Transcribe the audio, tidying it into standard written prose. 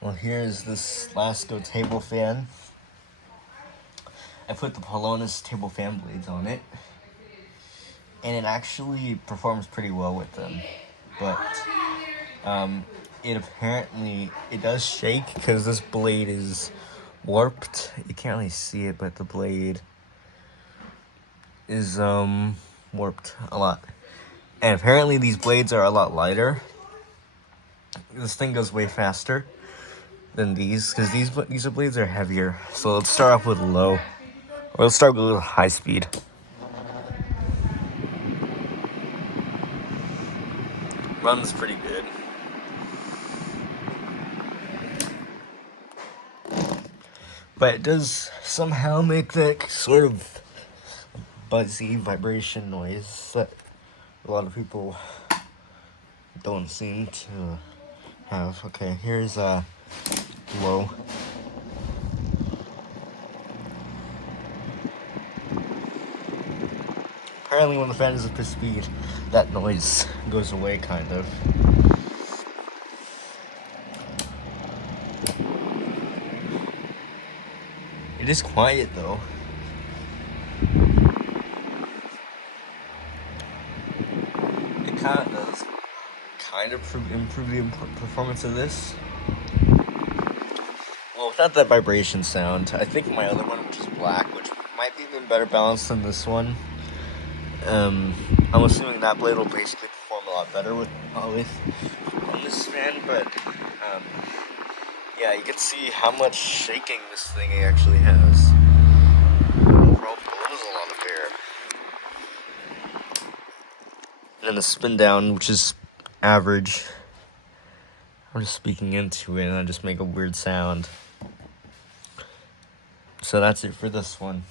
Well, here's this Lasko table fan. I put the Pelonis table fan blades on it, and it actually performs pretty well with them. But it does shake because this blade is warped. You can't really see it, but the blade is warped a lot. And apparently these blades are a lot lighter. This thing goes way faster than these, because these blades are heavier. So let's start off with low, or let's start with high speed. Runs pretty good. But it does somehow make that sort of buzzy vibration noise that a lot of people don't seem to have. Okay, here's low. Apparently when the fan is up to speed, that noise goes away, kind of. It is quiet, though. It kind of does improve the performance of this. Well, without that vibration sound, I think my other one, which is black, which might be even better balanced than this one, I'm assuming that blade will basically perform a lot better on this fan, but yeah, you can see how much shaking this thing actually has. Overall, blows a lot of air. And then the spin down, which is average. I'm just speaking into it and I just make a weird sound. So that's it for this one.